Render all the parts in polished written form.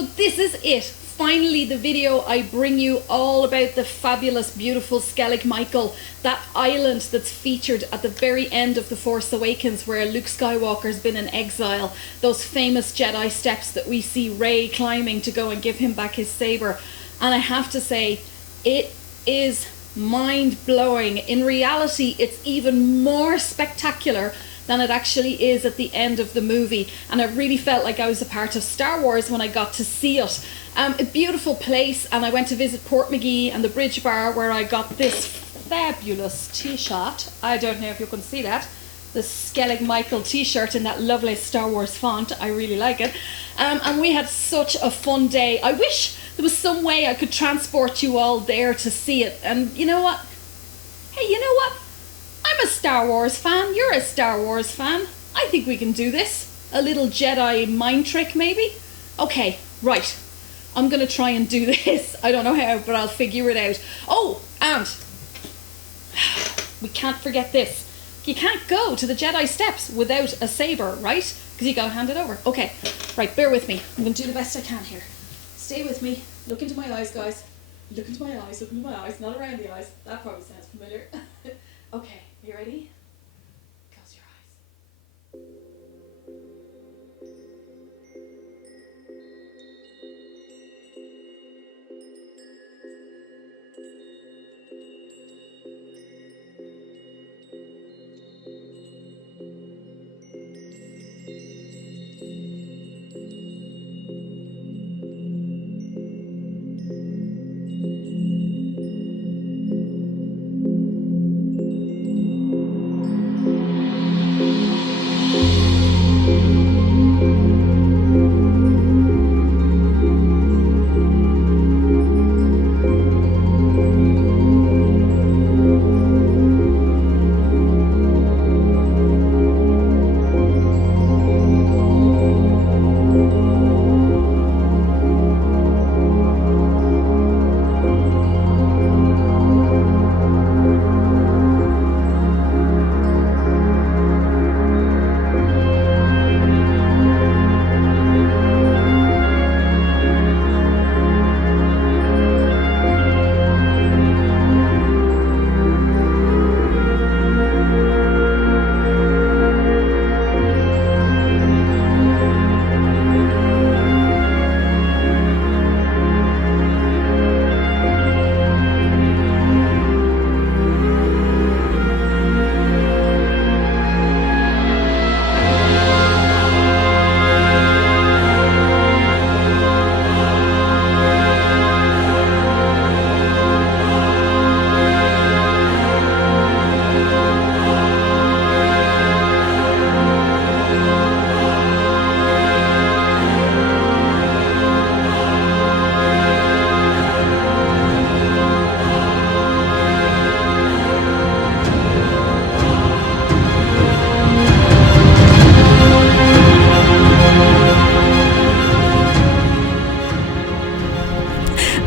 So this is it. Finally, the video I bring you all about the fabulous, beautiful Skellig Michael, that island that's featured at the very end of The Force Awakens where Luke Skywalker's been in exile, those famous Jedi steps that we see Rey climbing to go and give him back his saber. And I have to say, it is mind-blowing. In reality, it's even more spectacular than it actually is at the end of the movie, and it really felt like I was a part of Star Wars when I got to see it. A beautiful place, and I went to visit Portmagee and the Bridge Bar where I got this fabulous t-shirt. I don't know if you can see that, the Skellig Michael t-shirt in that lovely Star Wars font. I really like it. And we had such a fun day. I wish there was some way I could transport you all there to see it. And you know what? Hey, you know what? I'm a Star Wars fan, you're a Star Wars fan. I think we can do this. A little Jedi mind trick, maybe? Okay, right. I'm gonna try and do this. I don't know how, but I'll figure it out. Oh, and we can't forget this. You can't go to the Jedi steps without a saber, right? Because you gotta hand it over. Okay, right, bear with me. I'm gonna do the best I can here. Stay with me. Look into my eyes, guys. Look into my eyes, look into my eyes, not around the eyes. That probably sounds familiar. Okay, you ready? Close your eyes.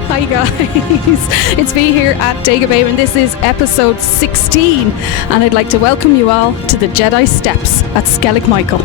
Hi guys, it's V here at Dagobah, and this is episode 16, and I'd like to welcome you all to the Jedi Steps at Skellig Michael.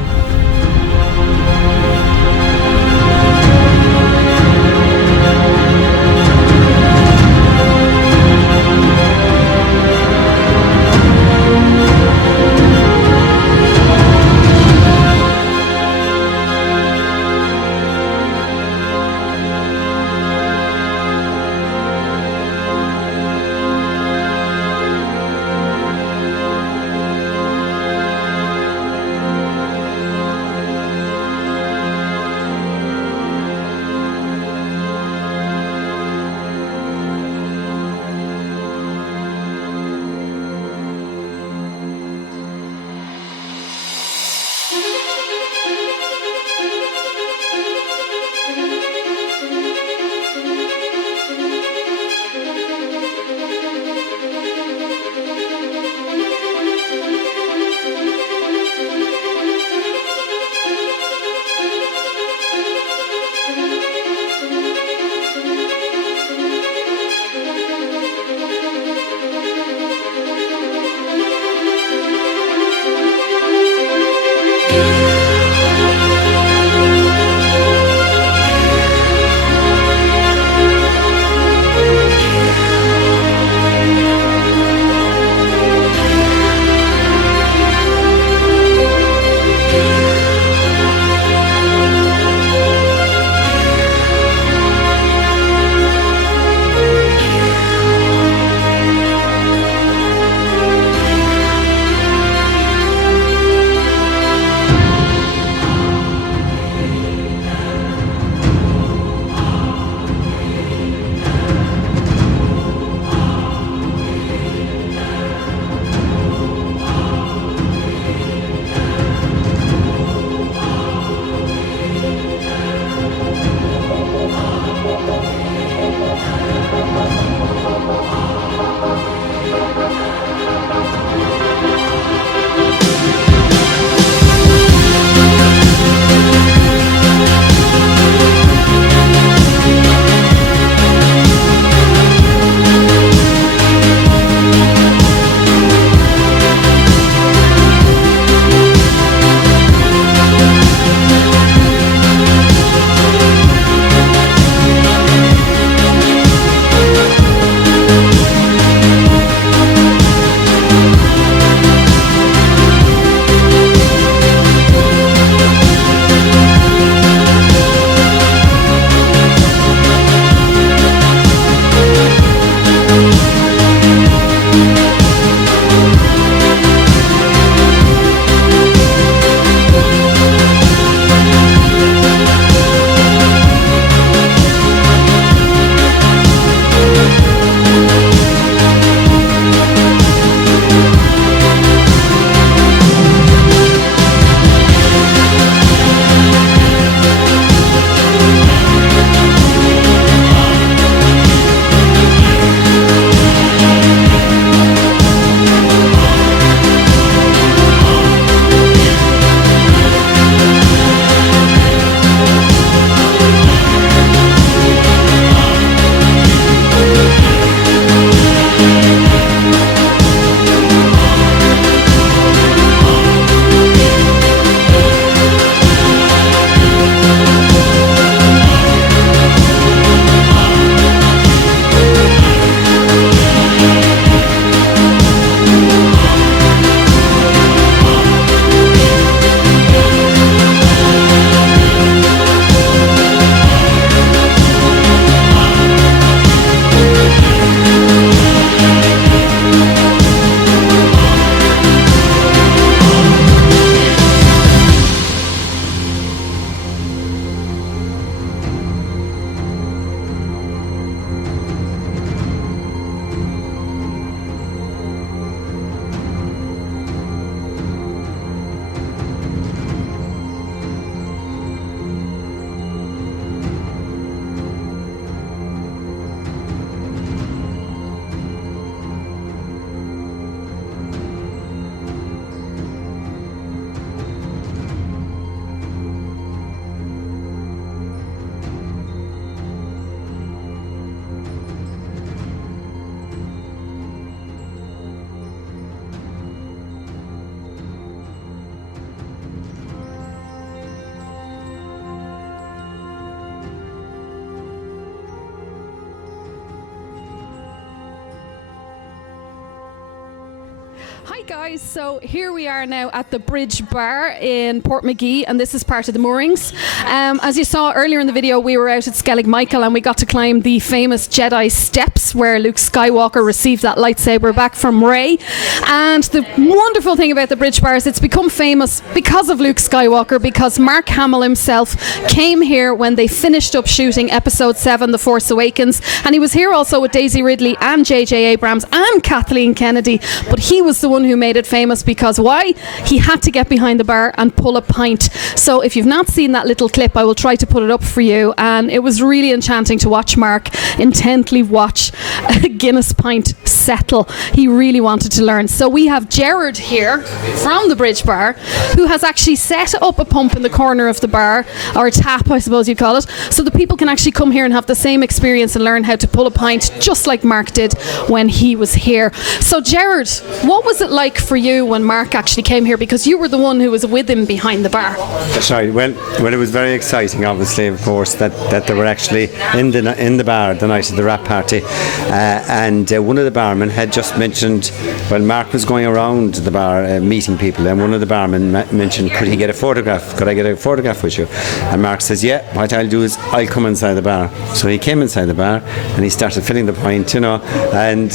Hi guys, so here we are now at the Bridge Bar in Portmagee, and this is part of the moorings. As you saw earlier in the video, we were out at Skellig Michael and we got to climb the famous Jedi steps where Luke Skywalker received that lightsaber back from Rey. And the wonderful thing about the Bridge Bar is it's become famous because of Luke Skywalker, because Mark Hamill himself came here when they finished up shooting Episode 7, The Force Awakens, and he was here also with Daisy Ridley and J.J. Abrams and Kathleen Kennedy, but he was the one who made it famous because why? He had to get behind the bar and pull a pint. So if you've not seen that little clip, I will try to put it up for you, and it was really enchanting to watch Mark intently watch a Guinness pint settle. He really wanted to learn. So we have Gerard here from the Bridge Bar, who has actually set up a pump in the corner of the bar, or a tap I suppose you call it, so that people can actually come here and have the same experience and learn how to pull a pint just like Mark did when he was here. So Gerard, what was it like for you when Mark actually came here, because you were the one who was with him behind the bar? Sorry, well, it was very exciting, obviously, of course, that they were actually in the bar the night of the wrap party, and one of the barmen had just mentioned, well, Mark was going around the bar meeting people, and one of the barmen mentioned, could I get a photograph with you? And Mark says, yeah, what I'll do is I'll come inside the bar. So he came inside the bar and he started filling the pint, and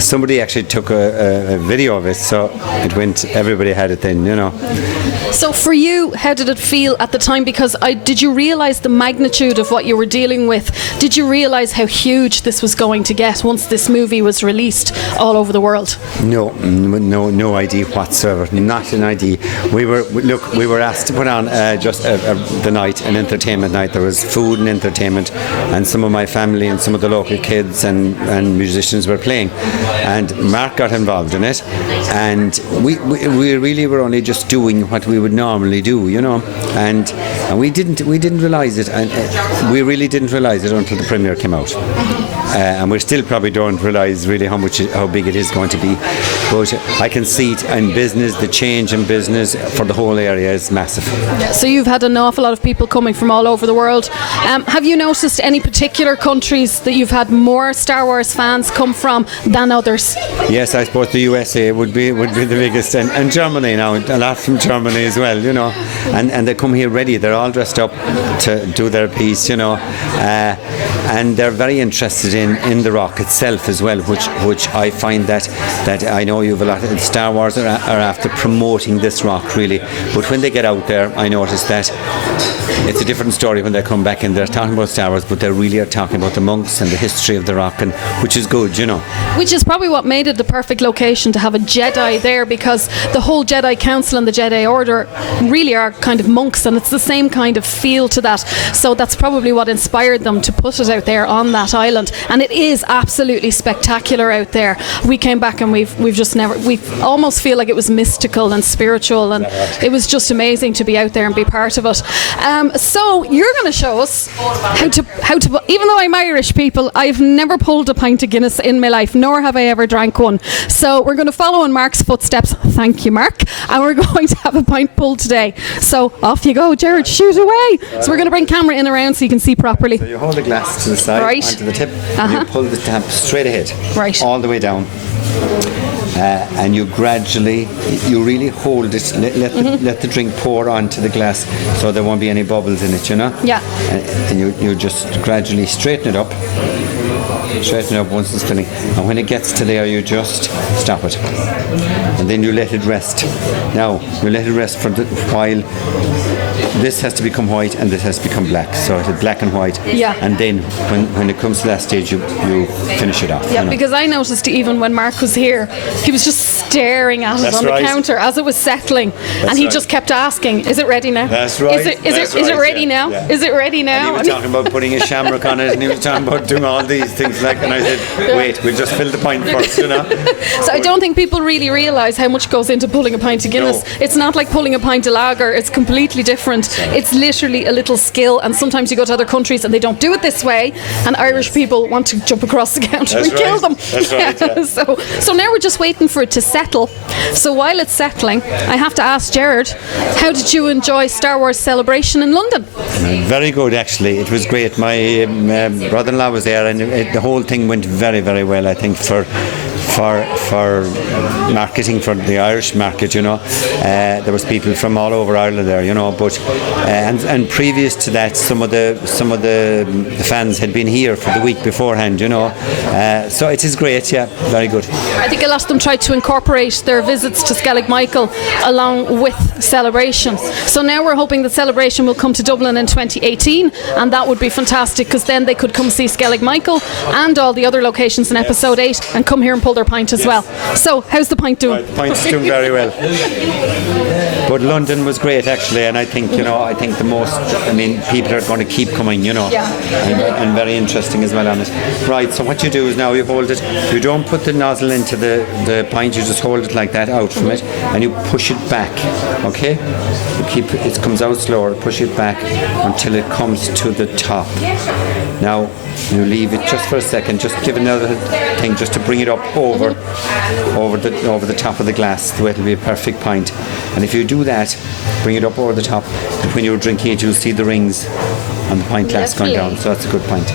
somebody actually took a video of it, so it went, everybody had it then, So for you, how did it feel at the time? Because did you realise the magnitude of what you were dealing with? Did you realise how huge this was going to get once this movie was released all over the world? No idea whatsoever, not an idea. We were asked to put on just the night, an entertainment night. There was food and entertainment, and some of my family and some of the local kids and musicians were playing, and Mark got involved in it, and we really were only just doing what we would normally do, and we didn't realise it, and we really didn't realise it until the premiere came out. And we still probably don't realise really how big it is going to be, but I can see it in business. The change in business for the whole area is massive. So you've had an awful lot of people coming from all over the world. Have you noticed any particular countries that you've had more Star Wars fans come from than others? Yes, I suppose the USA would be the biggest, and Germany now, a lot from Germany as well, and they come here ready. They're all dressed up to do their piece, and they're very interested in the rock itself as well, which I find that I know you've a lot of Star Wars are after promoting this rock really, but when they get out there, I notice that it's a different story when they come back and they're talking about Star Wars, but they really are talking about the monks and the history of the rock, and which is good, Which is probably what made it the perfect location to have a Jedi there, because the whole Jedi Council and the Jedi Order really are kind of monks, and it's the same kind of feel to that. So that's probably what inspired them to put it out there on that island, and it is absolutely spectacular out there. We came back and we almost feel like it was mystical and spiritual, and it was just amazing to be out there and be part of it. So you're going to show us how to. Even though I'm Irish, people, I've never pulled a pint of Guinness in my life, nor have I ever drank one. So we're going to follow in Mark's footsteps. Thank you, Mark. And we're going to have a pint pulled today. So off you go, Gerard. Shoot away. So we're going to bring camera in around so you can see properly. So you hold the glass to the side, right, onto the tip, and you pull the tap straight ahead, right, all the way down. And you really hold it, let the drink pour onto the glass so there won't be any bubbles in it, Yeah. And you just gradually straighten it up once it's filling. And when it gets to there, you just stop it. And then you let it rest. Now, you let it rest for a while. This has to become white and this has to become black. So it's black and white. Yeah. And then when it comes to that stage, you finish it off. Yeah, because I noticed even when Mark was here, he was just staring at it on the counter as it was settling. And he just kept asking, is it ready now? That's right. Is it ready now? Yeah. Is it ready now? And he was talking about putting a shamrock on it, and he was talking about doing all these things and I said, wait, we'll just fill the pint first, So I don't think people really realise how much goes into pulling a pint of Guinness. No. It's not like pulling a pint of lager. It's completely different. It's literally a little skill, and sometimes you go to other countries and they don't do it this way, and Irish people want to jump across the counter and kill them. That's right, yeah. So now we're just waiting for it to settle. So while it's settling, I have to ask Gerard, how did you enjoy Star Wars Celebration in London? Very good, actually. It was great. My brother-in-law was there, and the whole thing went very, very well, I think, for for marketing for the Irish market, you know. There was people from all over Ireland there, you know, but and previous to that, some of the fans had been here for the week beforehand, you know. So it is great, yeah, very good. I think a lot of them tried to incorporate their visits to Skellig Michael along with Celebration. So now we're hoping that Celebration will come to Dublin in 2018, and that would be fantastic, because then they could come see Skellig Michael and all the other locations in episode 8 and come here and pull their pint as well. So how's the pint doing? Right, the pint's doing very well. But London was great, actually, and I think, you know, people are going to keep coming, you know, and very interesting as well on it. Right, so what you do is now you hold it, you don't put the nozzle into the pint, you just hold it like that out from it, and you push it back, okay? You keep it comes out slower, push it back until it comes to the top. Now, you leave it just for a second, just give another thing just to bring it up over the top of the glass, the way it'll be a perfect pint. And if you do that, bring it up over the top, and when you're drinking it, you'll see the rings on the pint glass going down. So that's a good pint.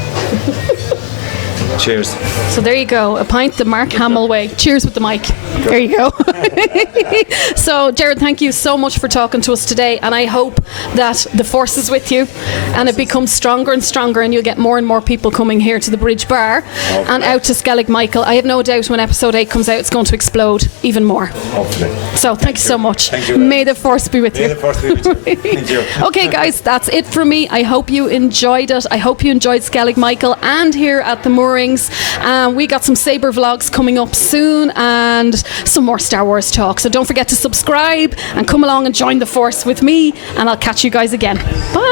Cheers. So there you go, a pint the Mark Hamill way. Cheers with the mic. There you go. So Jared, thank you so much for talking to us today, and I hope that the force is with you and it becomes stronger and stronger, and you'll get more and more people coming here to the Bridge Bar and out to Skellig Michael. I have no doubt when episode 8 comes out, it's going to explode even more. Hopefully. So thank you so much. Thank you. May the force be with you. May the force be with you. Thank you. Okay guys, that's it from me. I hope you enjoyed it. I hope you enjoyed Skellig Michael and here at the Moorings. We got some Sabre vlogs coming up soon and some more Star Wars talk. So don't forget to subscribe and come along and join the force with me, and I'll catch you guys again. Bye.